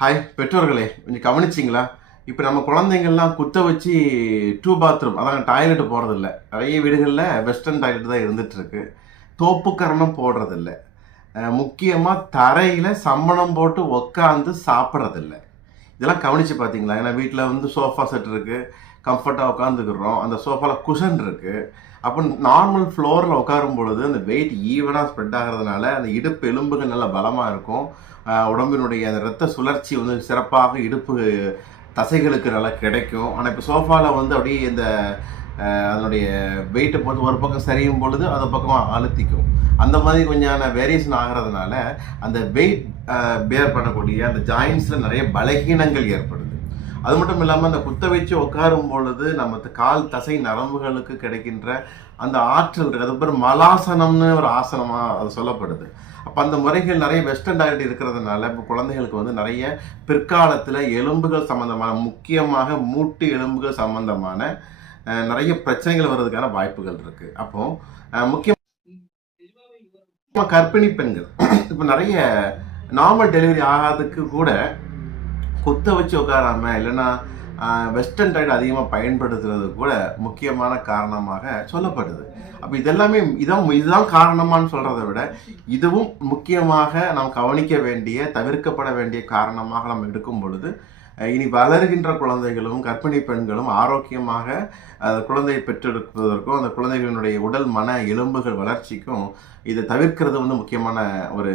Hi பெற்றோர்களே, கொஞ்சம் கவனிச்சிங்களா? இப்போ நம்ம குழந்தைங்கள்லாம் குத்த வச்சு டூ பாத்ரூம், அதான் டாய்லெட் போகிறதில்ல. நிறைய வீடுகளில் வெஸ்டர்ன் டாய்லெட் தான் இருந்துகிட்ருக்கு. தோப்புக்கரணம் போடுறதில்ல. முக்கியமாக தரையில் சம்மணம் போட்டு உக்காந்து சாப்பிட்றதில்ல. இதெல்லாம் கவனித்து பார்த்தீங்களா? ஏன்னா வீட்டில் வந்து சோஃபா செட் இருக்குது, கம்ஃபர்ட்டாக உட்காந்துக்கிறோம். அந்த சோஃபாவில் குஷன் இருக்குது. அப்போ நார்மல் ஃப்ளோரில் உட்காரும் பொழுது அந்த வெயிட் ஈவனாக ஸ்ப்ரெட் ஆகிறதுனால அந்த இடுப்பு எலும்புகள் நல்லா பலமாக இருக்கும். உடம்பினுடைய அந்த இரத்த சுழற்சி வந்து சிறப்பாக இடுப்பு தசைகளுக்கு நல்லா கிடைக்கும். ஆனால் இப்போ சோஃபாவில் வந்து அப்படியே இந்த அதனுடைய வெயிட்டை போட்டு ஒரு பக்கம் சரியும் பொழுது அது பக்கமாக அழுத்திக்கும். அந்த மாதிரி கொஞ்சம் வேரியேஷன் ஆகிறதுனால அந்த வெயிட் பேர் பண்ணக்கூடிய அந்த ஜாயின்ஸில் நிறைய பலகீனங்கள் ஏற்படுது. அது மட்டும் இல்லாமல் அந்த குத்த வச்சு உட்காரும் பொழுது நமக்கு கால் தசை நரம்புகளுக்கு கிடைக்கின்ற அந்த ஆற்றல் இருக்குது. அது பேர் மலாசனம்னு ஒரு ஆசனமாக அது சொல்லப்படுது. அப்போ அந்த முறைகள் நிறைய வெஸ்டர்ன் டயட் இருக்கிறதுனால இப்போ குழந்தைகளுக்கு வந்து நிறைய பிற்காலத்தில் எலும்புகள் சம்மந்தமான, முக்கியமாக மூட்டு எலும்புகள் சம்மந்தமான நிறைய பிரச்சனைகள் வர்றதுக்கான வாய்ப்புகள் இருக்குது. அப்போது முக்கியமாக கர்ப்பிணி பெண்கள் இப்போ நிறைய நார்மல் டெலிவரி ஆகாததுக்கு கூட குத்த வச்சு உட்காராம இல்லைன்னா வெஸ்டர்ன் டயட் அதிகமாக பயன்படுத்துறது கூட முக்கியமான காரணமாக சொல்லப்படுது. அப்போ இதெல்லாமே இதுதான் காரணமானு சொல்கிறத விட இதுவும் முக்கியமாக நாம் கவனிக்க வேண்டிய, தவிர்க்கப்பட வேண்டிய காரணமாக நம்ம எடுக்கும் பொழுது இனி வளர்கின்ற குழந்தைகளும் கர்ப்பிணி பெண்களும் ஆரோக்கியமாக குழந்தையை பெற்றெடுப்பதற்கும் அந்த குழந்தைகளினுடைய உடல் மன எலும்புகள் வளர்ச்சிக்கும் இதை தவிர்க்கிறது வந்து முக்கியமான ஒரு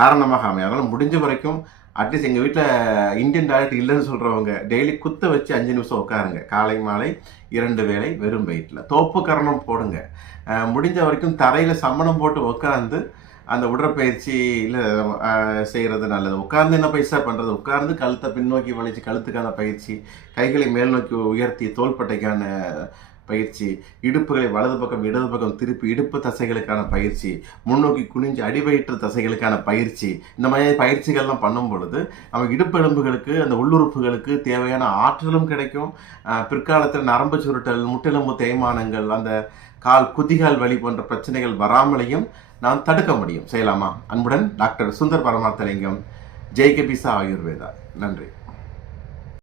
காரணமாக அமையும். அதனால் முடிஞ்ச வரைக்கும் அட்லீஸ்ட் எங்கள் வீட்டில் இந்தியன் டாய்லெட் இல்லைன்னு சொல்கிறவங்க டெய்லி குத்த வச்சு 5 நிமிஷம் உட்காருங்க. காலை மாலை 2 வேளை வெறும் வயிற்றில் தோப்பு கரணம் போடுங்க. முடிஞ்ச வரைக்கும் தரையில் சம்மணம் போட்டு உட்காந்து அந்த உடற்பயிற்சி இல்லை செய்கிறது நல்லது. உட்கார்ந்து என்ன பயிற்சியாக பண்ணுறது? உட்கார்ந்து கழுத்தை பின்னோக்கி வளைச்சி கழுத்துக்கான பயிற்சி, கைகளை மேல் நோக்கி உயர்த்தி தோள்பட்டைக்கான பயிற்சி, இடுப்புகளை வலது பக்கம் இடது பக்கம் திருப்பி இடுப்பு தசைகளுக்கான பயிற்சி, முன்னோக்கி குனிஞ்சு அடிவயிற்று தசைகளுக்கான பயிற்சி, இந்த மாதிரி பயிற்சிகள்லாம் பண்ணும் பொழுது நம்ம இடுப்பு எலும்புகளுக்கு அந்த உள்ளுறுப்புகளுக்கு தேவையான ஆற்றலும் கிடைக்கும். பிற்காலத்தில் நரம்பு சுருட்டல், முட்டெலும்பு தேய்மானங்கள், அந்த கால் குதிகால் வலி போன்ற பிரச்சனைகள் வராமலையும் நாம் தடுக்க முடியும். செய்யலாமா? அன்புடன் டாக்டர் சுந்தர் பரமார்த்தலிங்கம், ஜெய்கபிசா ஆயுர்வேதா. நன்றி.